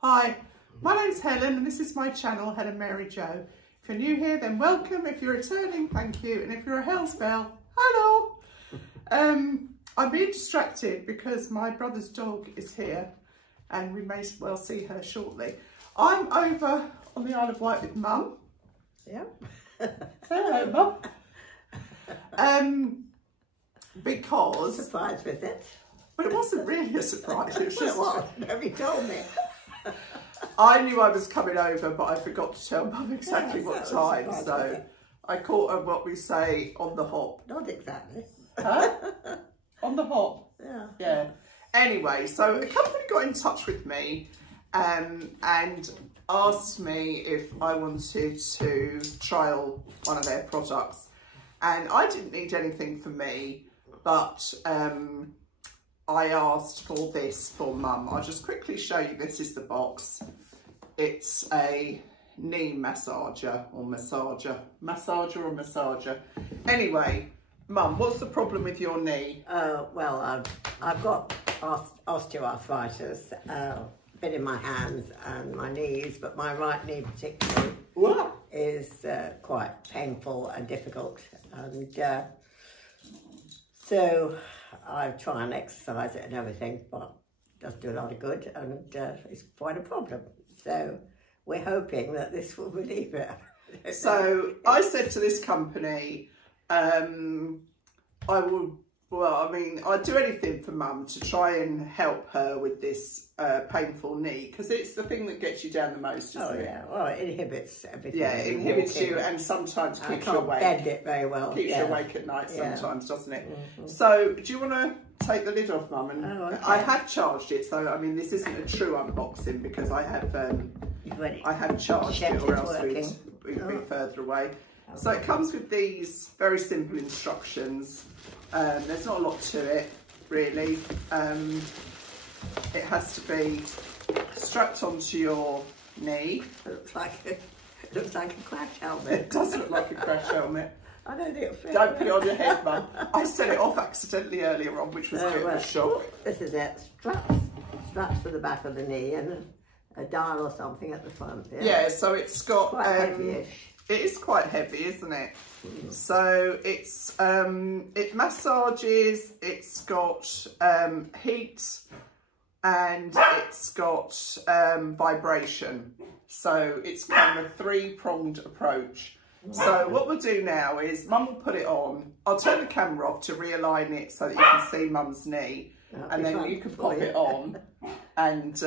Hi, my name's Helen and this is my channel, Helen Mary Jo. If you're new here, then welcome. If you're returning, thank you. And if you're a Hell's Bell, hello. I'm being distracted because my brother's dog is here and we may well see her shortly. I'm over on the Isle of Wight with Mum. Yeah. Hello, Mum. Because... Surprise visit. But it wasn't really a surprise. It was just... Nobody told me. I knew I was coming over, but I forgot to tell Mum exactly what time. So I caught her, what we say, on the hop. Not exactly. Huh? On the hop. Yeah. Yeah. Anyway, so a company got in touch with me and asked me if I wanted to trial one of their products. And I didn't need anything for me, but I asked for this for Mum. I'll just quickly show you. This is the box. It's a knee massager or massager. Anyway, Mum, what's the problem with your knee? Well, I've got osteoarthritis, bit in my hands and my knees, but my right knee particularly is quite painful and difficult. And so I try and exercise it and everything, but it doesn't do a lot of good, and it's quite a problem. So we're hoping that this will relieve it. So I said to this company, I'd do anything for Mum to try and help her with this painful knee, because it's the thing that gets you down the most, isn't it? Yeah, well, it inhibits everything. Yeah, it inhibits you and sometimes keeps you awake. Bend it very well. Keeps you awake at night sometimes, doesn't it? Mm-hmm. So, do you want to take the lid off, Mum? And okay. I have charged it, so I mean, this isn't a true unboxing because I have charged it, or else we'd be further away. So it comes with these very simple instructions. There's not a lot to it, really. It has to be strapped onto your knee. It looks like a crash helmet. It does look like a crash helmet. I don't think it fits. Don't put it on your head, Mum. I set it off accidentally earlier on, which was a bit of a shock. This is it. Straps for the back of the knee and a dial or something at the front. Yeah, so it's got... Quite heavy-ish. It is quite heavy, isn't it? Mm. So it's it massages, it's got heat, and it's got vibration. So it's kind of a three-pronged approach. So what we'll do now is Mum will put it on. I'll turn the camera off to realign it so that you can see Mum's knee, and then you can pop it on, and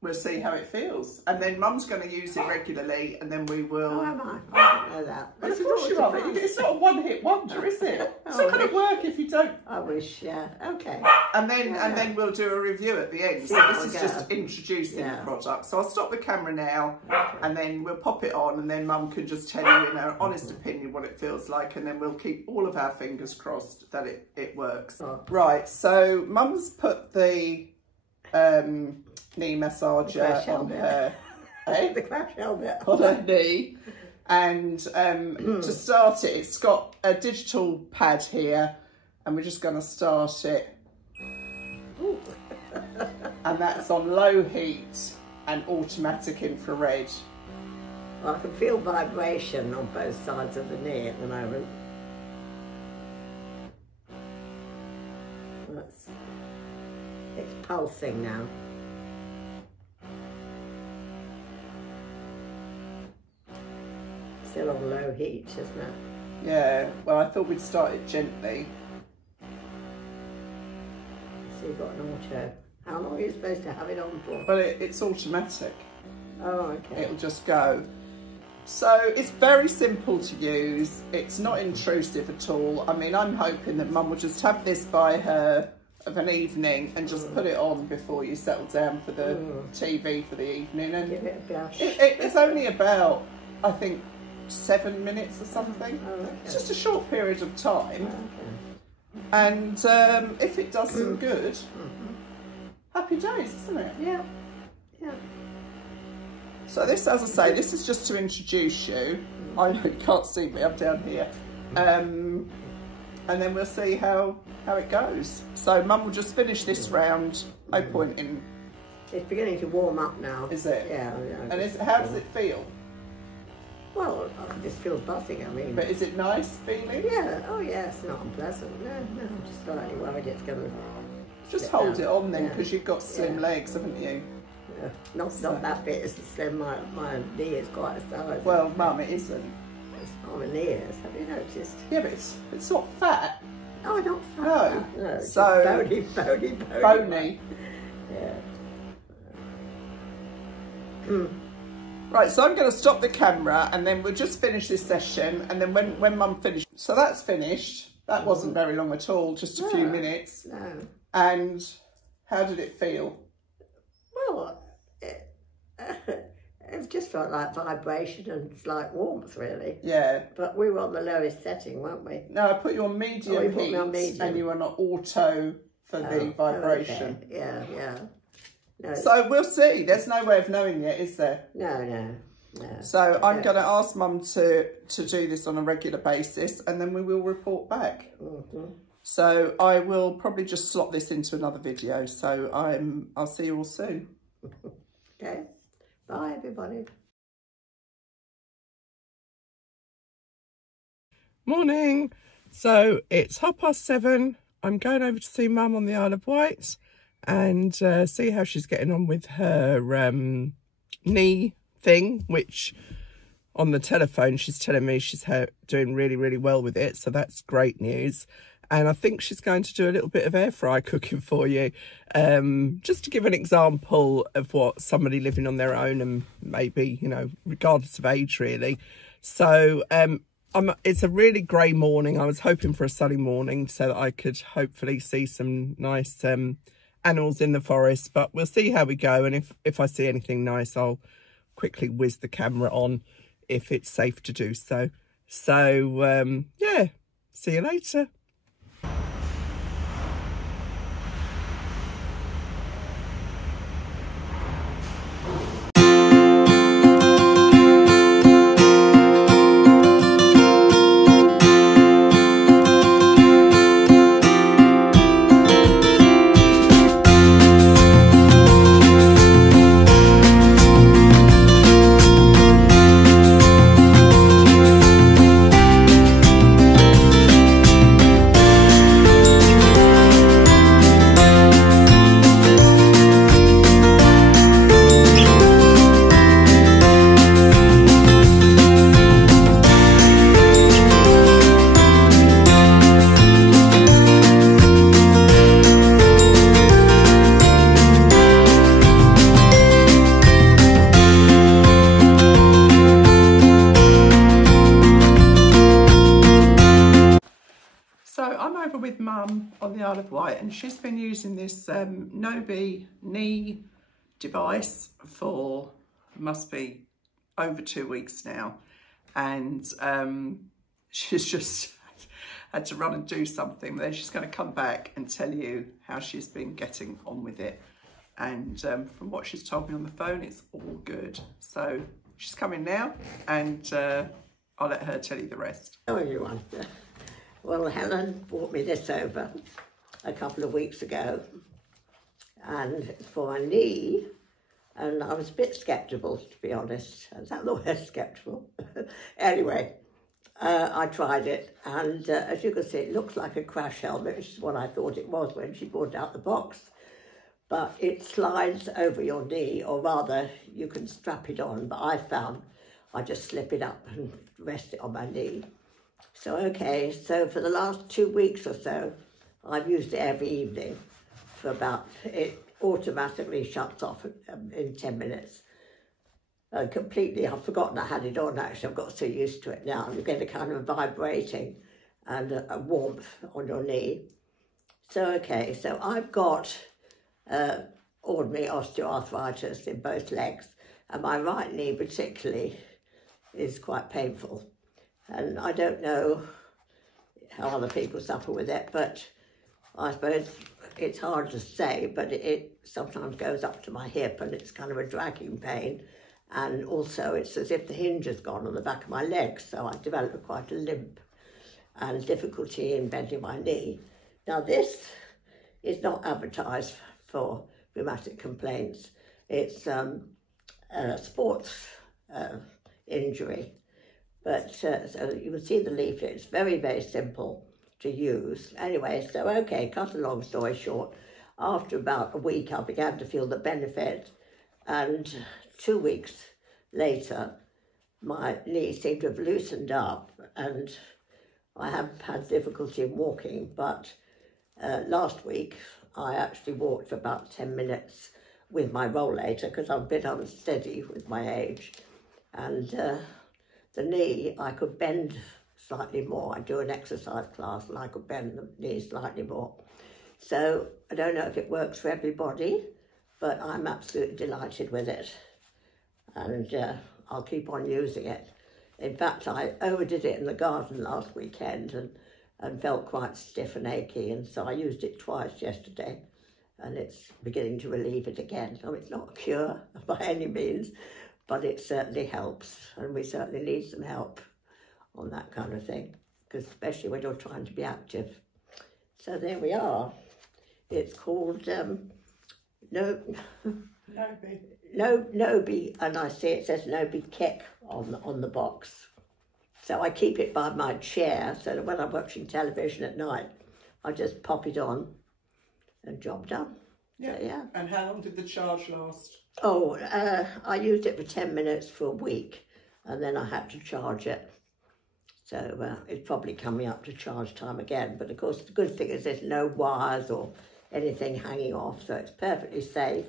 we'll see how it feels. And then Mum's going to use it regularly, and then we will... Oh, am I? I didn't know that. Of course you are. It's not a one-hit wonder, is it? It's not going to work if you don't. I wish, yeah. Okay. And then we'll do a review at the end. So this is just introducing the product. So I'll stop the camera now, and then we'll pop it on, and then Mum can just tell you in her honest opinion what it feels like, and then we'll keep all of our fingers crossed that it works. Oh. Right, so Mum's put the knee massager on her, the crash helmet on her knee, and to start it, it's got a digital pad here, and we're just going to start it. And that's on low heat and automatic infrared. Well, I can feel vibration on both sides of the knee at the moment. It's pulsing now. Still on low heat, isn't it? Yeah, well, I thought we'd start it gently. So you've got an auto. How long are you supposed to have it on for? Well, it's automatic. Oh, okay. It'll just go. So it's very simple to use. It's not intrusive at all. I mean, I'm hoping that Mum will just have this by her of an evening and just put it on before you settle down for the TV for the evening. And give it a gush. It's only about, I think, 7 minutes or something. Oh, okay. It's just a short period of time. Okay. And if it does some good, happy days, isn't it? Yeah. Yeah. So this, as I say, this is just to introduce you. I know you can't see me, I'm down here. And then we'll see how it goes. So Mum will just finish this round. No point in It's beginning to warm up now. Is it? Yeah. And how does it feel? Well, I just feel buzzing, I mean. But is it nice feeling? Yeah, oh yeah, it's not unpleasant. No, I'm just slightly worried it's going to... Just hold it on then, because you've got slim legs, haven't you? Yeah. Not that bit is slim, my knee is quite a size. Well, Mum, it isn't. Oh, my knee is, have you noticed? Yeah, but it's not fat. Oh, not fat. No, so... Bony. Yeah. Right, so I'm going to stop the camera and then we'll just finish this session, and then when Mum finished. So that's finished. That wasn't very long at all, just a few minutes. No. And how did it feel? Well, it just felt like vibration and slight warmth, really. Yeah. But we were on the lowest setting, weren't we? No, I put you on medium heat, and you were not auto for the vibration. Okay. Yeah. No. So we'll see. There's no way of knowing yet, is there? No. So I'm going to ask Mum to do this on a regular basis, and then we will report back. So I will probably just slot this into another video. So I'll see you all soon. Okay. Bye, everybody. Morning. So it's 7:30. I'm going over to see Mum on the Isle of Wight and see how she's getting on with her knee thing, which on the telephone she's telling me she's doing really, really well with it. So that's great news. And I think she's going to do a little bit of air fry cooking for you, just to give an example of what somebody living on their own, and maybe, you know, regardless of age really. So it's a really grey morning. I was hoping for a sunny morning so that I could hopefully see some nice animals in the forest, but we'll see how we go. And if I see anything nice, I'll quickly whiz the camera on if it's safe to do so. So yeah, see you later. With Mum on the Isle of Wight, and she's been using this Nobi Knee device for must be over 2 weeks now, and she's just had to run and do something. Then she's going to come back and tell you how she's been getting on with it, and from what she's told me on the phone, it's all good. So she's coming now, and I'll let her tell you the rest. Hello everyone. Well, Helen brought me this over a couple of weeks ago, and for my knee, and I was a bit sceptical, to be honest. Is that the word, sceptical? Anyway, I tried it, and as you can see, it looks like a crash helmet, which is what I thought it was when she brought out the box. But it slides over your knee, or rather, you can strap it on, but I found I just slip it up and rest it on my knee. So, okay, so for the last 2 weeks or so, I've used it every evening for about, it automatically shuts off in 10 minutes. Completely, I've forgotten I had it on actually, I've got so used to it now. You get a kind of vibrating and a warmth on your knee. So, okay, so I've got ordinary osteoarthritis in both legs, and my right knee particularly is quite painful. And I don't know how other people suffer with it, but I suppose it's hard to say, but it sometimes goes up to my hip and it's kind of a dragging pain. And also it's as if the hinge has gone on the back of my leg, so I developed quite a limp and difficulty in bending my knee. Now this is not advertised for rheumatic complaints, It's a sports injury. But so you can see the leaflet. It's very, very simple to use. Anyway, so okay, cut a long story short, after about a week I began to feel the benefit, and 2 weeks later my knee seemed to have loosened up, and I have had difficulty in walking, but last week I actually walked for about 10 minutes with my rollator because I'm a bit unsteady with my age, and the knee, I could bend slightly more. I do an exercise class and I could bend the knee slightly more. So I don't know if it works for everybody, but I'm absolutely delighted with it. And I'll keep on using it. In fact, I overdid it in the garden last weekend and felt quite stiff and achy. And so I used it twice yesterday and it's beginning to relieve it again. So it's not a cure by any means, but it certainly helps, and we certainly need some help on that kind of thing, because especially when you're trying to be active. So there we are. It's called Nobi, and I see it says Nobi Kick on the box. So I keep it by my chair, so that when I'm watching television at night, I just pop it on and job done. Yeah. So, yeah. And how long did the charge last? Oh, I used it for 10 minutes for a week, and then I had to charge it. So it's probably coming up to charge time again. But of course, the good thing is there's no wires or anything hanging off, so it's perfectly safe.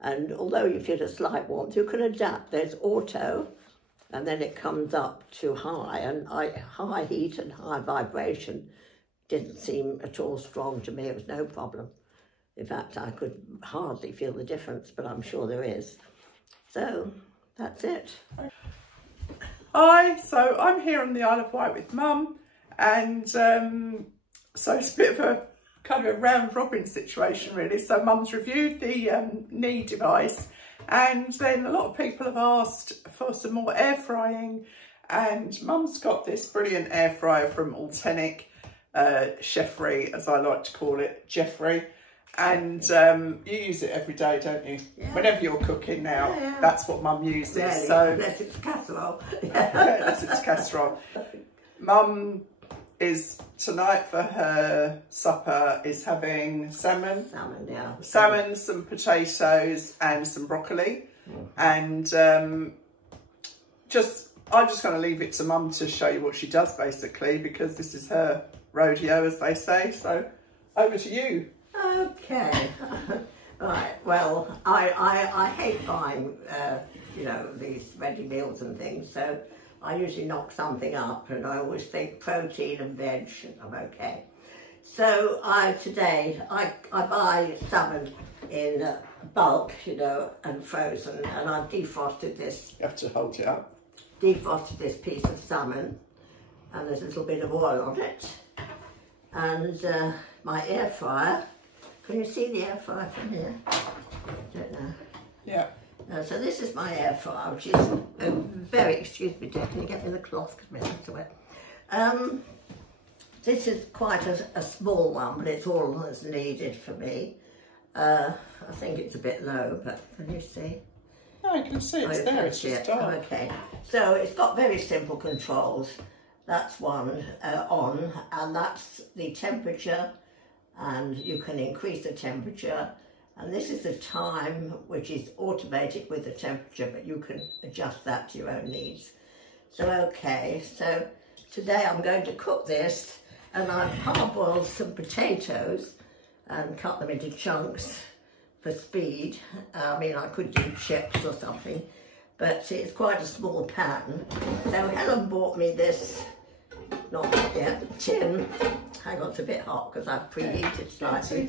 And although you feel a slight warmth, you can adapt. There's auto, and then it comes up to high, and high heat and high vibration didn't seem at all strong to me. It was no problem. In fact, I could hardly feel the difference, but I'm sure there is. So, that's it. Hi, so I'm here on the Isle of Wight with Mum, and so it's a bit of a kind of a round robin situation really. So Mum's reviewed the knee device, and then a lot of people have asked for some more air frying, and Mum's got this brilliant air fryer from Ultenic, Jeffrey, as I like to call it, Jeffrey. And you use it every day, don't you? Yeah. Whenever you're cooking now, that's what Mum uses. Really? So unless it's casserole. Unless it's casserole. Mum is tonight for her supper is having salmon. Salmon, yeah. Salmon, some potatoes, and some broccoli. And I'm just going to leave it to Mum to show you what she does, basically, because this is her rodeo, as they say. So over to you. Okay, right, well, I hate buying, you know, these ready meals and things, so I usually knock something up, and I always think protein and veg, and I'm okay. So today I buy salmon in bulk, you know, and frozen, and I've defrosted this. You have to hold it up. Defrosted this piece of salmon, and there's a little bit of oil on it, and my air fryer. Can you see the air fryer from here? Don't know. Yeah. So this is my air fryer, which is very, excuse me, dear, can you get me the cloth because my hands are wet? This is quite a small one, but it's all that's needed for me. I think it's a bit low, but can you see? No, I can see it's there, it's just dark. Okay, so it's got very simple controls. That's one on, and that's the temperature, and you can increase the temperature, and this is the time, which is automated with the temperature, but you can adjust that to your own needs. So okay, so today I'm going to cook this, and I've parboiled some potatoes and cut them into chunks for speed. I mean, I could do chips or something, but it's quite a small pan. So Helen bought me this, not yet, tin. Hang on, it's a bit hot because I've preheated slightly.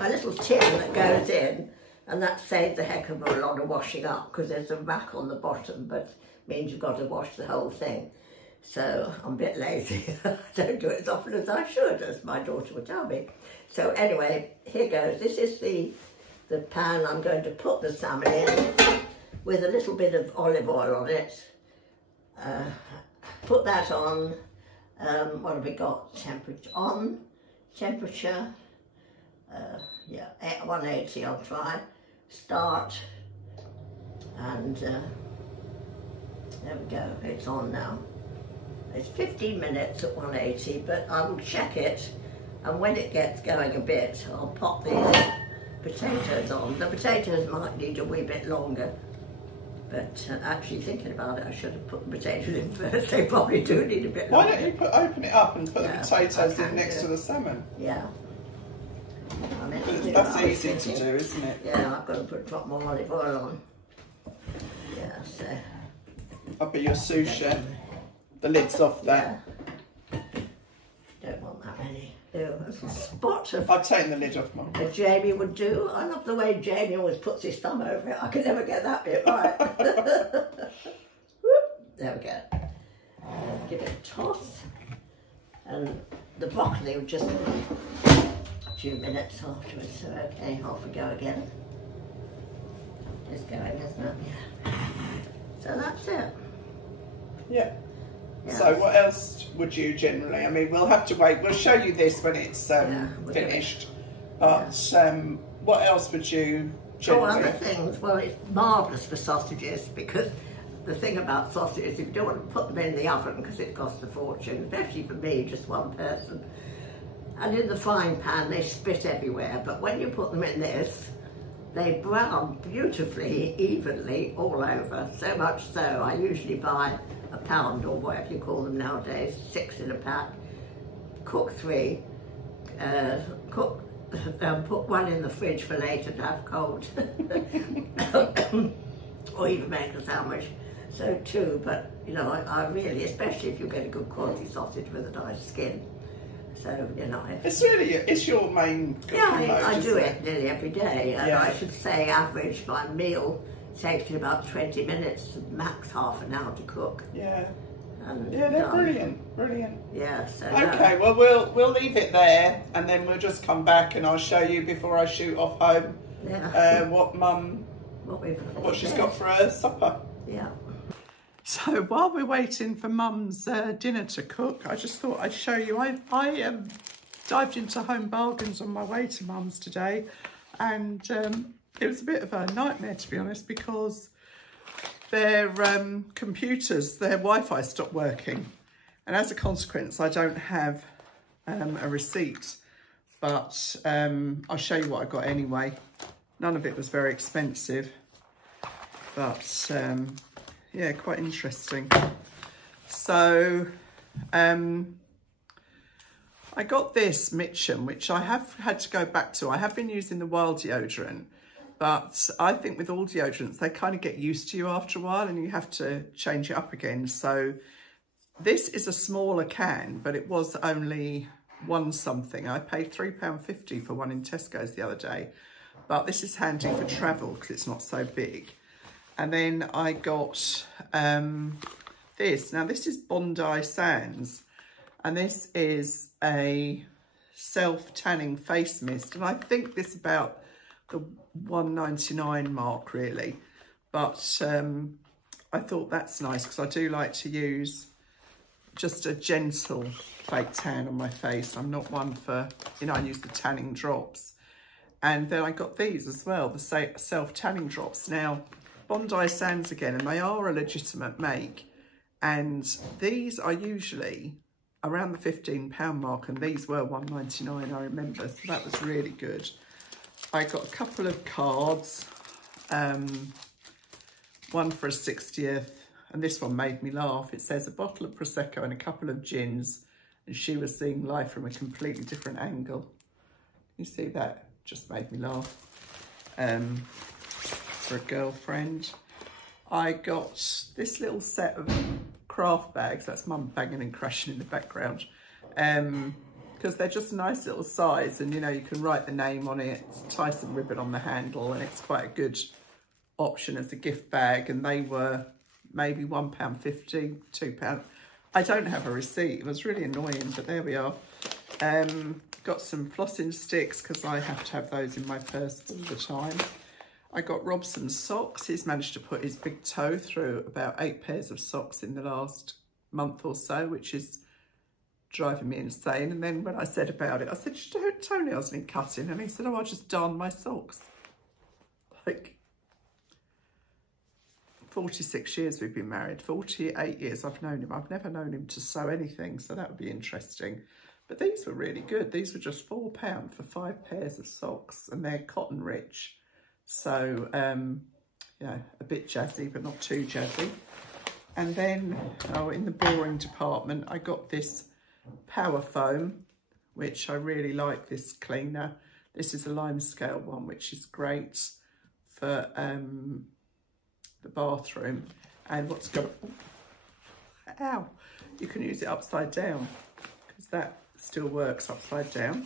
A little tin that goes in, and that saves a heck of a lot of washing up because there's a rack on the bottom, but means you've got to wash the whole thing. So I'm a bit lazy. I don't do it as often as I should, as my daughter would tell me. So anyway, here goes. This is the pan I'm going to put the salmon in with a little bit of olive oil on it. Put that on. What have we got? Temperature on. Temperature. Yeah, 180 I'll try. Start. And there we go, it's on now. It's 15 minutes at 180, but I will check it, and when it gets going a bit, I'll pop these potatoes on. The potatoes might need a wee bit longer, but actually thinking about it, I should have put the potatoes in first. They probably do need a bit longer. Why don't you open it up and put the potatoes in next to the salmon? Yeah. That's easy to do, isn't it? Yeah, I've got to put a drop more olive oil on. Yeah, so. I'll be your sous chef. The lid's off there. Yeah. Don't want that many. Ew, that's a spot of. I've taken the lid off, Mum. As Jamie would do. I love the way Jamie always puts his thumb over it. I can never get that bit right. There we go. Give it a toss. And the broccoli will just a few minutes afterwards. So okay, off we go again. It's going, isn't it? Yeah. So that's it. Yeah. So what else would you generally? I mean, we'll have to wait. We'll show you this when it's finished. But what else would you generally? Oh, other things. Well, it's marvellous for sausages, because the thing about sausages, if you don't want to put them in the oven because it costs a fortune, especially for me, just one person. And in the frying pan, they spit everywhere. But when you put them in this, they brown beautifully, evenly all over. So much so, I usually buy a pound or whatever you call them nowadays, 6 in a pack, cook 3, put 1 in the fridge for later to have cold, or even make a sandwich. So 2, but you know, I really, especially if you get a good quality sausage with a nice skin. So, you know. It's your main cooking mode, I do it nearly every day, and yeah. I should say average my meal takes me about 20 minutes to max half an hour to cook. Yeah. And yeah, they're brilliant. Yeah, so okay, well we'll leave it there, and then we'll just come back and I'll show you before I shoot off home what Mum what she's got for her supper. Yeah. So while we're waiting for Mum's dinner to cook, I just thought I'd show you. I dived into Home Bargains on my way to Mum's today, and it was a bit of a nightmare, to be honest, because their computers, their Wi-Fi stopped working, and as a consequence I don't have a receipt, but I'll show you what I got anyway. None of it was very expensive, but yeah, quite interesting. So I got this Mitchum, which I have had to go back to. I have been using the Wild deodorant, but I think with all deodorants, they kind of get used to you after a while and you have to change it up again. So this is a smaller can, but it was only one something. I paid £3.50 for one in Tesco's the other day, but this is handy for travel because it's not so big. And then I got this. Now this is Bondi Sands, and this is a self-tanning face mist, and I think this is about the £1.99 mark really, but I thought that's nice because I do like to use just a gentle fake tan on my face. I'm not one for, you know, I use the tanning drops. And then I got these as well, the self-tanning drops. Now Bondi Sands again, and they are a legitimate make, and these are usually around the £15 mark, and these were £1.99, I remember, so that was really good. I got a couple of cards, one for a 60th, and this one made me laugh. It says a bottle of Prosecco and a couple of gins, and she was seeing life from a completely different angle. You see that? Just made me laugh. For a girlfriend. I got this little set of craft bags. That's Mum banging and crashing in the background. Because they're just a nice little size, and you know, you can write the name on it, tie some ribbon on the handle, and it's quite a good option as a gift bag. And they were maybe £1.50, £2. I don't have a receipt. It was really annoying, but there we are. Got some flossing sticks because I have to have those in my purse all the time. I got Robson's socks. He's managed to put his big toe through about 8 pairs of socks in the last month or so, which is driving me insane. And then when I said about it, I said, toenails need cutting. And he said, oh, I'll just darn my socks. Like, 46 years we've been married, 48 years I've known him. I've never known him to sew anything, so that would be interesting. But these were really good. These were just £4 for 5 pairs of socks, and they're cotton rich. So, you know, a bit jazzy, but not too jazzy. And then, oh, in the boring department, I got this Power Foam, which I really like, this cleaner. This is a lime scale one, which is great for the bathroom. And what's got, ow, you can use it upside down, because that still works upside down.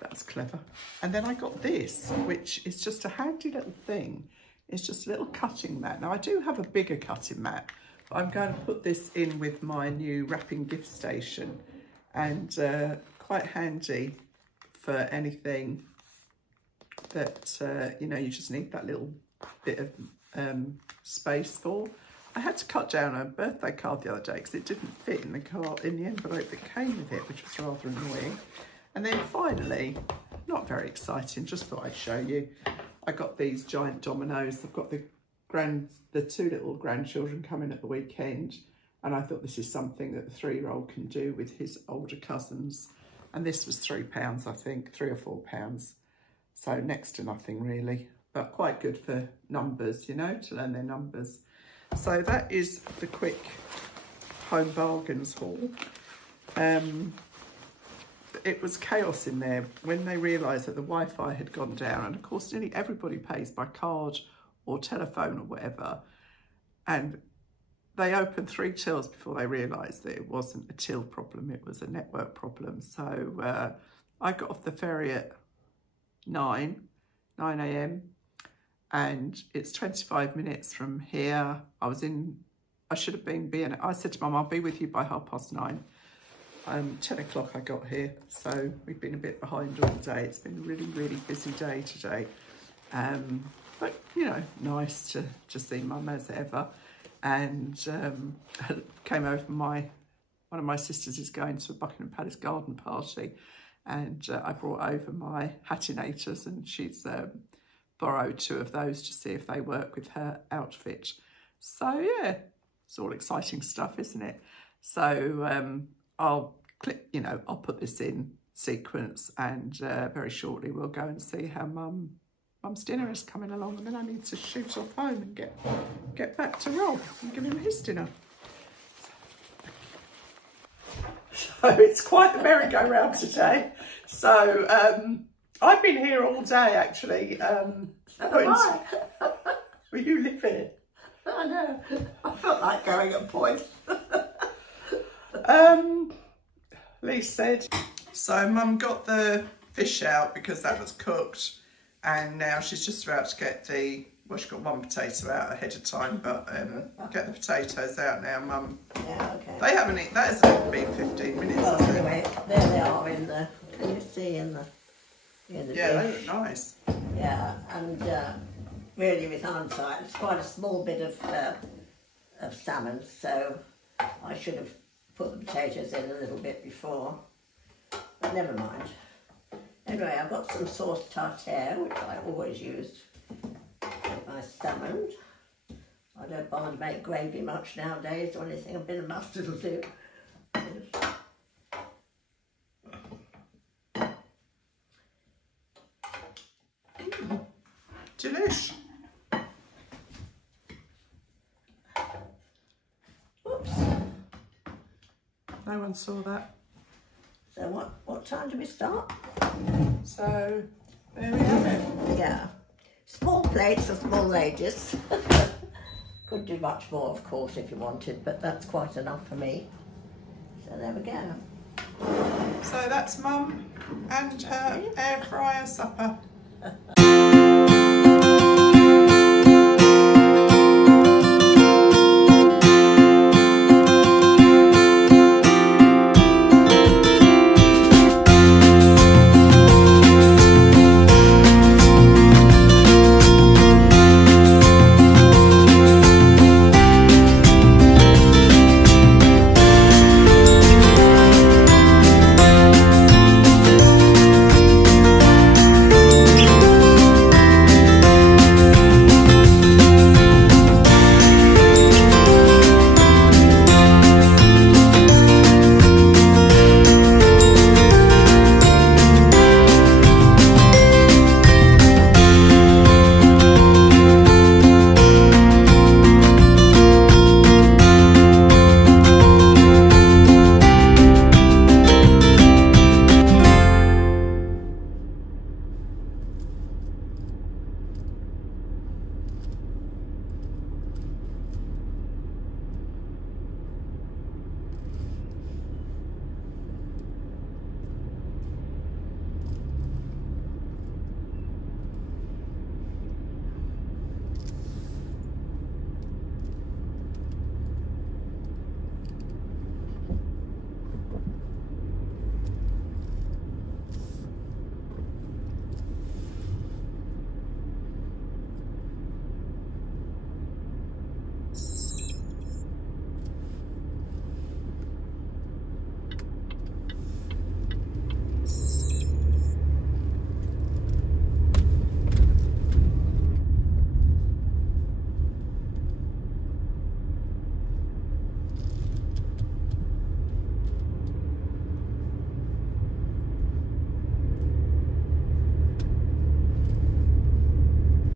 That's clever. And then I got this, which is just a handy little thing. It's just a little cutting mat. Now I do have a bigger cutting mat, but I'm going to put this in with my new wrapping gift station, and quite handy for anything that, you know, you just need that little bit of space for. I had to cut down a birthday card the other day because it didn't fit in the card, in the envelope that came with it, which was rather annoying. And then finally, not very exciting, just thought I'd show you, I got these giant dominoes. I've got the 2 little grandchildren coming at the weekend, and I thought this is something that the 3-year-old can do with his older cousins. And this was £3, I think, £3 or £4. So next to nothing really, but quite good for numbers, you know, to learn their numbers. So that is the quick home bargains haul. It was chaos in there when they realised that the Wi-Fi had gone down, and of course nearly everybody pays by card or telephone or whatever, and they opened 3 tills before they realised that it wasn't a till problem, it was a network problem. So I got off the ferry at 9 AM, and it's 25 minutes from here. I should have been I said to Mum, I'll be with you by 9:30. 10 o'clock I got here, so we've been a bit behind all day. It's been a really, really busy day today. But, you know, nice to see Mum as ever. And came over one of my sisters is going to a Buckingham Palace garden party, and I brought over my hatinators, and she's borrowed 2 of those to see if they work with her outfit. So yeah, it's all exciting stuff, isn't it? So I'll put this in sequence, and very shortly we'll go and see how Mum's dinner is coming along, and then I need to shoot off home and get back to Rob and give him his dinner. So it's quite the merry-go-round today. So I've been here all day actually. Well, you live here. I know. I felt like going at points. Lee said, so Mum got the fish out because that was cooked, and now she's just about to get well, she got 1 potato out ahead of time, but get the potatoes out now, Mum. Yeah, okay. That hasn't been 15 minutes. Well, anyway, there they are in the, can you see in the yeah, dish? they look nice. Yeah, and really with hindsight, it's quite a small bit of salmon, so I should have put the potatoes in a little bit before, but never mind. Anyway, I've got some sauce tartare, which I always use with my salmon. I don't bother to make gravy much nowadays, or anything. A bit of mustard will do. Delish. Oops. No one saw that. So what time do we start? So there we have it. Yeah. Small plates for small ladies. Could do much more, of course, if you wanted, but that's quite enough for me. So there we go. So that's Mum and her air fryer supper.